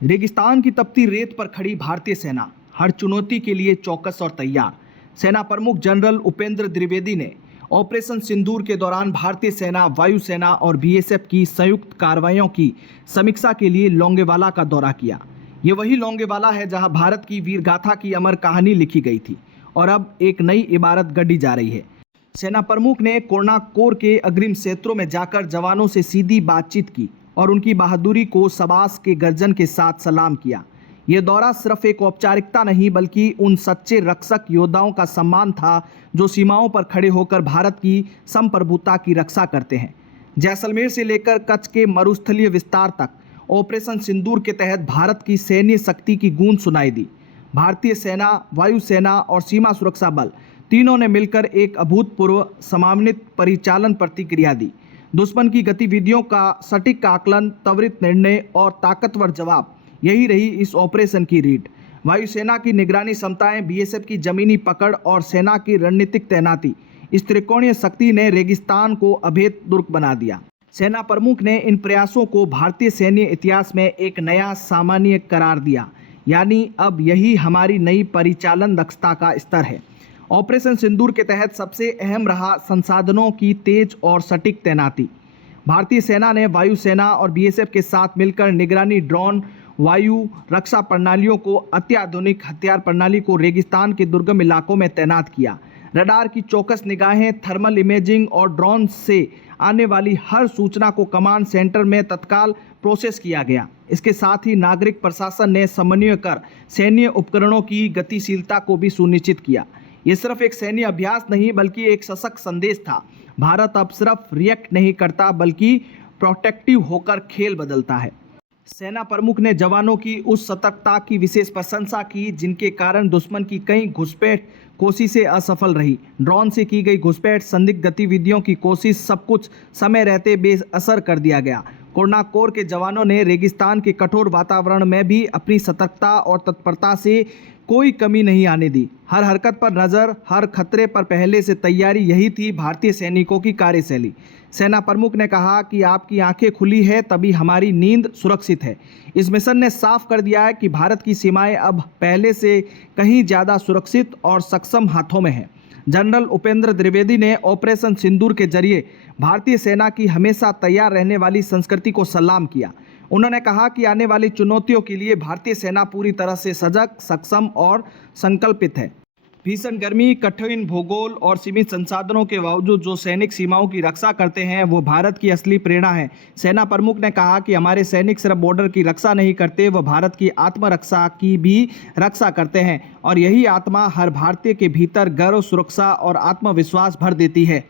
रेगिस्तान की तपती रेत पर खड़ी भारतीय सेना हर चुनौती के लिए चौकस और तैयार। सेना प्रमुख जनरल उपेंद्र द्विवेदी ने ऑपरेशन सिंदूर के दौरान भारतीय सेना, वायुसेना और बीएसएफ की संयुक्त कार्रवाइयों की समीक्षा के लिए लोंगेवाला का दौरा किया। ये वही लोंगेवाला है जहां भारत की वीर गाथा की अमर कहानी लिखी गई थी और अब एक नई इबारत गढ़ी जा रही है। सेना प्रमुख ने कोर्नाकोर के अग्रिम क्षेत्रों में जाकर जवानों से सीधी बातचीत की और उनकी बहादुरी को शाबाश के गर्जन के साथ सलाम किया। ये दौरा सिर्फ एक औपचारिकता नहीं बल्कि उन सच्चे रक्षक योद्धाओं का सम्मान था जो सीमाओं पर खड़े होकर भारत की संप्रभुता की रक्षा करते हैं। जैसलमेर से लेकर कच्छ के मरुस्थलीय विस्तार तक ऑपरेशन सिंदूर के तहत भारत की सैन्य शक्ति की गूंज सुनाई दी। भारतीय सेना, वायुसेना और सीमा सुरक्षा बल तीनों ने मिलकर एक अभूतपूर्व समन्वित परिचालन प्रतिक्रिया दी। दुश्मन की गतिविधियों का सटीक आकलन, त्वरित निर्णय और ताकतवर जवाब, यही रही इस ऑपरेशन की रीढ़। वायुसेना की निगरानी क्षमताएं, बीएसएफ की जमीनी पकड़ और सेना की रणनीतिक तैनाती, इस त्रिकोणीय शक्ति ने रेगिस्तान को अभेद दुर्ग बना दिया। सेना प्रमुख ने इन प्रयासों को भारतीय सैन्य इतिहास में एक नया सामान्य करार दिया, यानी अब यही हमारी नई परिचालन दक्षता का स्तर है। ऑपरेशन सिंदूर के तहत सबसे अहम रहा संसाधनों की तेज और सटीक तैनाती। भारतीय सेना ने वायुसेना और बीएसएफ के साथ मिलकर निगरानी ड्रोन, वायु रक्षा प्रणालियों को अत्याधुनिक हथियार प्रणाली को रेगिस्तान के दुर्गम इलाकों में तैनात किया। रडार की चौकस निगाहें, थर्मल इमेजिंग और ड्रोन से आने वाली हर सूचना को कमांड सेंटर में तत्काल प्रोसेस किया गया। इसके साथ ही नागरिक प्रशासन ने समन्वय कर सैन्य उपकरणों की गतिशीलता को भी सुनिश्चित किया। ये सिर्फ एक सैन्य अभ्यास नहीं बल्कि एक सशक्त संदेश था। भारत अब सिर्फ रिएक्ट नहीं करता बल्कि प्रोटेक्टिव होकर खेल बदलता है। सेना प्रमुख ने जवानों की उस सतर्कता की विशेष प्रशंसा की जिनके कारण दुश्मन की कई घुसपैठ कोशिशें असफल रही। ड्रोन से की गई घुसपैठ, संदिग्ध गतिविधियों की कोशिश, सब कुछ समय रहते बेअसर कर दिया गया। कोर्नाकोर के जवानों ने रेगिस्तान के कठोर वातावरण में भी अपनी सतर्कता और तत्परता से कोई कमी नहीं आने दी। हर हरकत पर नज़र, हर खतरे पर पहले से तैयारी, यही थी भारतीय सैनिकों की कार्यशैली। सेना प्रमुख ने कहा कि आपकी आंखें खुली है तभी हमारी नींद सुरक्षित है। इस मिशन ने साफ कर दिया है कि भारत की सीमाएं अब पहले से कहीं ज़्यादा सुरक्षित और सक्षम हाथों में हैं। जनरल उपेंद्र द्विवेदी ने ऑपरेशन सिंदूर के जरिए भारतीय सेना की हमेशा तैयार रहने वाली संस्कृति को सलाम किया। उन्होंने कहा कि आने वाली चुनौतियों के लिए भारतीय सेना पूरी तरह से सजग, सक्षम और संकल्पित है। भीषण गर्मी, कठिन भूगोल और सीमित संसाधनों के बावजूद जो सैनिक सीमाओं की रक्षा करते हैं वो भारत की असली प्रेरणा है। सेना प्रमुख ने कहा कि हमारे सैनिक सिर्फ बॉर्डर की रक्षा नहीं करते, वह भारत की आत्मरक्षा की भी रक्षा करते हैं और यही आत्मा हर भारतीय के भीतर गर्व, सुरक्षा और आत्मविश्वास भर देती है।